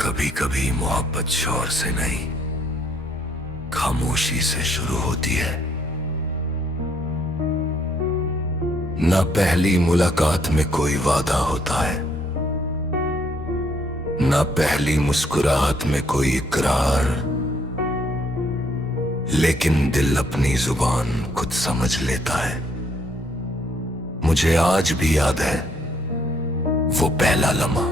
कभी कभी मोहब्बत शोर से नहीं, खामोशी से शुरू होती है। ना पहली मुलाकात में कोई वादा होता है, ना पहली मुस्कुराहट में कोई इकरार, लेकिन दिल अपनी जुबान खुद समझ लेता है। मुझे आज भी याद है वो पहला लम्हा,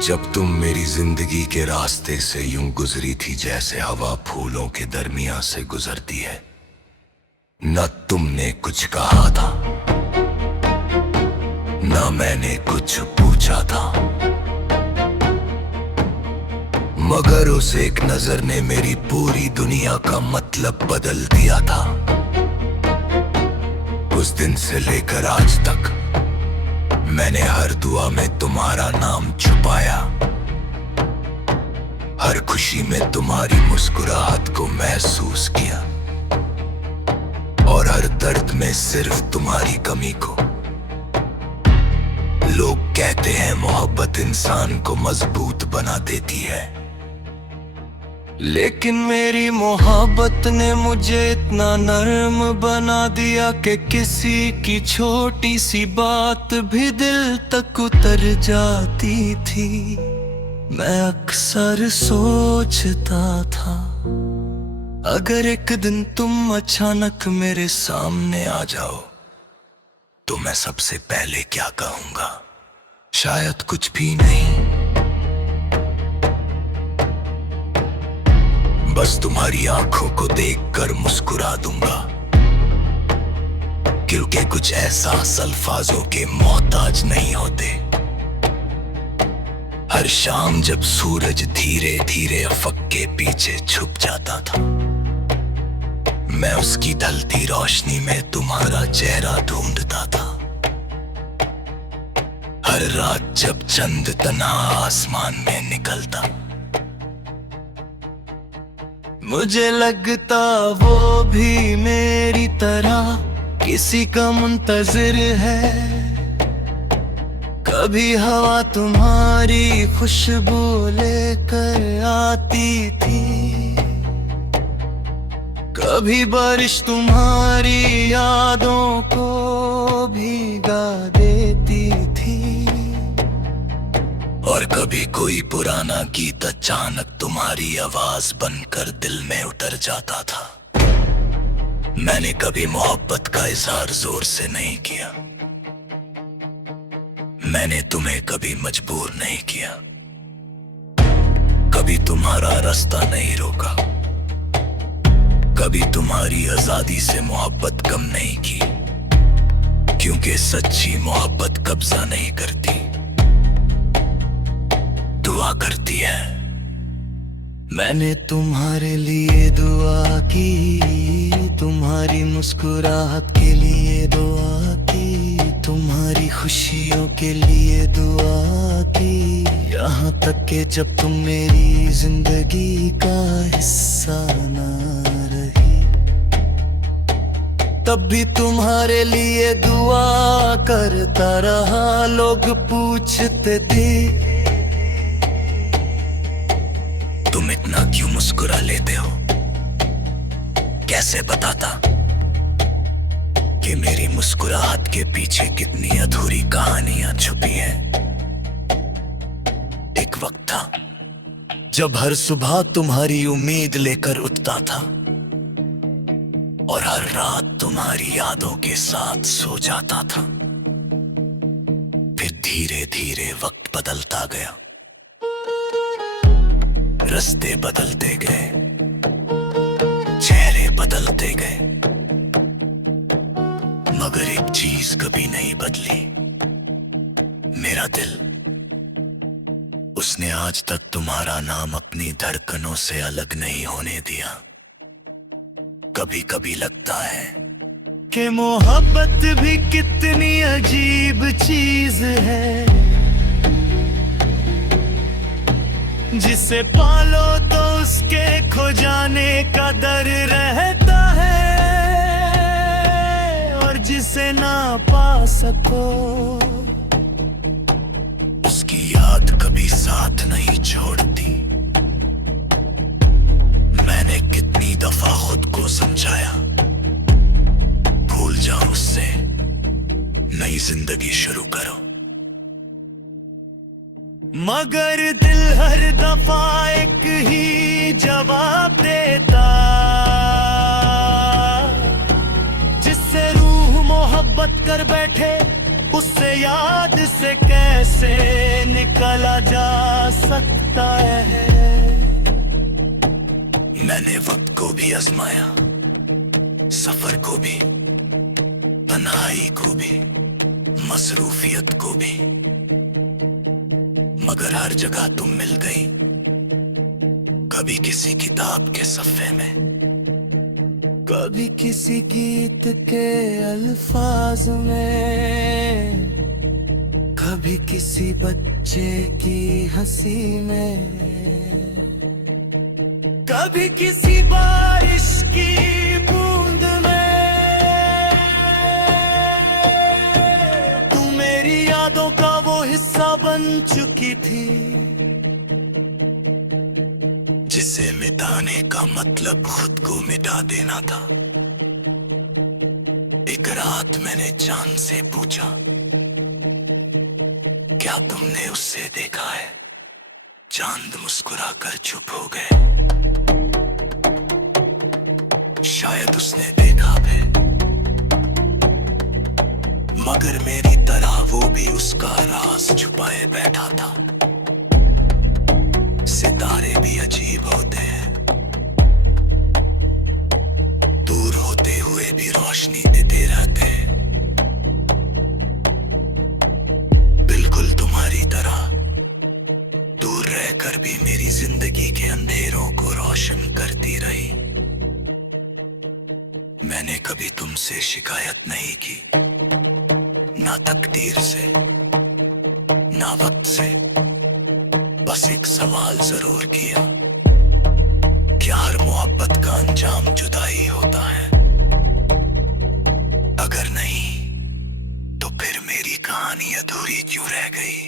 जब तुम मेरी जिंदगी के रास्ते से यूं गुजरी थी जैसे हवा फूलों के दरमियां से गुजरती है। न तुमने कुछ कहा था, न मैंने कुछ पूछा था, मगर उस एक नजर ने मेरी पूरी दुनिया का मतलब बदल दिया था। उस दिन से लेकर आज तक मैंने हर दुआ में तुम्हारा नाम छुपाया, हर खुशी में तुम्हारी मुस्कुराहट को महसूस किया, और हर दर्द में सिर्फ तुम्हारी कमी को। लोग कहते हैं मोहब्बत इंसान को मजबूत बना देती है, लेकिन मेरी मोहब्बत ने मुझे इतना नर्म बना दिया कि किसी की छोटी सी बात भी दिल तक उतर जाती थी। मैं अक्सर सोचता था, अगर एक दिन तुम अचानक मेरे सामने आ जाओ तो मैं सबसे पहले क्या कहूंगा? शायद कुछ भी नहीं, बस तुम्हारी आंखों को देखकर मुस्कुरा दूंगा, क्योंकि कुछ एहसास अल्फाजों के मोहताज नहीं होते। हर शाम जब सूरज धीरे धीरे अफक के पीछे छुप जाता था, मैं उसकी ढलती रोशनी में तुम्हारा चेहरा ढूंढता था। हर रात जब चंद तन्हा आसमान में निकलता, मुझे लगता वो भी मेरी तरह किसी का मुंतजिर है। कभी हवा तुम्हारी खुशबू लेकर आती थी, कभी बारिश तुम्हारी यादों को भीगा देती थी, और कभी कोई पुराना गीत अचानक तुम्हारी आवाज बनकर दिल में उतर जाता था। मैंने कभी मोहब्बत का इजहार जोर से नहीं किया, मैंने तुम्हें कभी मजबूर नहीं किया, कभी तुम्हारा रास्ता नहीं रोका, कभी तुम्हारी आजादी से मोहब्बत कम नहीं की, क्योंकि सच्ची मोहब्बत कब्जा नहीं करती, दुआ करती है। मैंने तुम्हारे लिए दुआ की, तुम्हारी मुस्कुराहट के लिए दुआ की, तुम्हारी खुशियों के लिए दुआ की, यहाँ तक कि जब तुम मेरी जिंदगी का हिस्सा ना रही, तब भी तुम्हारे लिए दुआ करता रहा। लोग पूछते थे, तुम इतना क्यों मुस्कुरा लेते हो? कैसे बताता कि मेरी मुस्कुराहट के पीछे कितनी अधूरी कहानियां छुपी हैं। एक वक्त था जब हर सुबह तुम्हारी उम्मीद लेकर उठता था, और हर रात तुम्हारी यादों के साथ सो जाता था। फिर धीरे धीरे वक्त बदलता गया, रास्ते बदलते गए, चेहरे बदलते गए, मगर एक चीज कभी नहीं बदली, मेरा दिल। उसने आज तक तुम्हारा नाम अपनी धड़कनों से अलग नहीं होने दिया। कभी कभी लगता है कि मोहब्बत भी कितनी अजीब चीज है, जिसे पालो तो उसके खो जाने का डर रहता है, और जिसे ना पा सको नई जिंदगी शुरू करो। मगर दिल हर दफा एक ही जवाब देता, जिससे रूह मोहब्बत कर बैठे उससे याद से कैसे निकला जा सकता है। मैंने वक्त को भी आजमाया, सफर को भी, तन्हाई को भी, मसरूफियत को भी, मगर हर जगह तुम मिल गई। कभी किसी किताब के सफ़े में, कभी किसी गीत के अल्फाज में, कभी किसी बच्चे की हंसी में, कभी किसी बारिश की बूंद में। तू मेरी यादों का वो हिस्सा बन चुकी थी, जिसे मिटाने का मतलब खुद को मिटा देना था। एक रात मैंने चांद से पूछा, क्या तुमने उससे देखा है? चांद मुस्कुराकर चुप हो गए। शायद उसने देखा है, मगर मेरी तरह वो भी उसका राज छुपाए बैठा था। सितारे भी अजीब होते हैं, दूर होते हुए भी रोशनी देते रहते हैं, बिल्कुल तुम्हारी तरह। दूर रहकर भी मेरी जिंदगी के अंधेरों को रोशन करती रही। मैंने कभी तुमसे शिकायत नहीं की, ना तकदीर से, ना वक्त से। बस एक सवाल जरूर किया, क्या हर मोहब्बत का अंजाम जुदाई होता है? अगर नहीं, तो फिर मेरी कहानी अधूरी क्यों रह गई?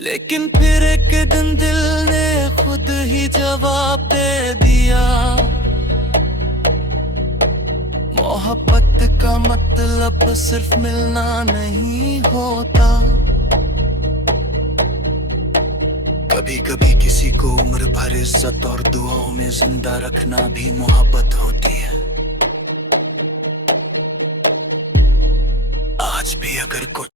लेकिन फिर एक दिन दिल ने खुद ही जवाब दे दिया, मोहब्बत का मतलब सिर्फ मिलना नहीं होता। कभी कभी किसी को उम्र भर इज्जत और दुआओं में जिंदा रखना भी मोहब्बत होती है। आज भी अगर कुछ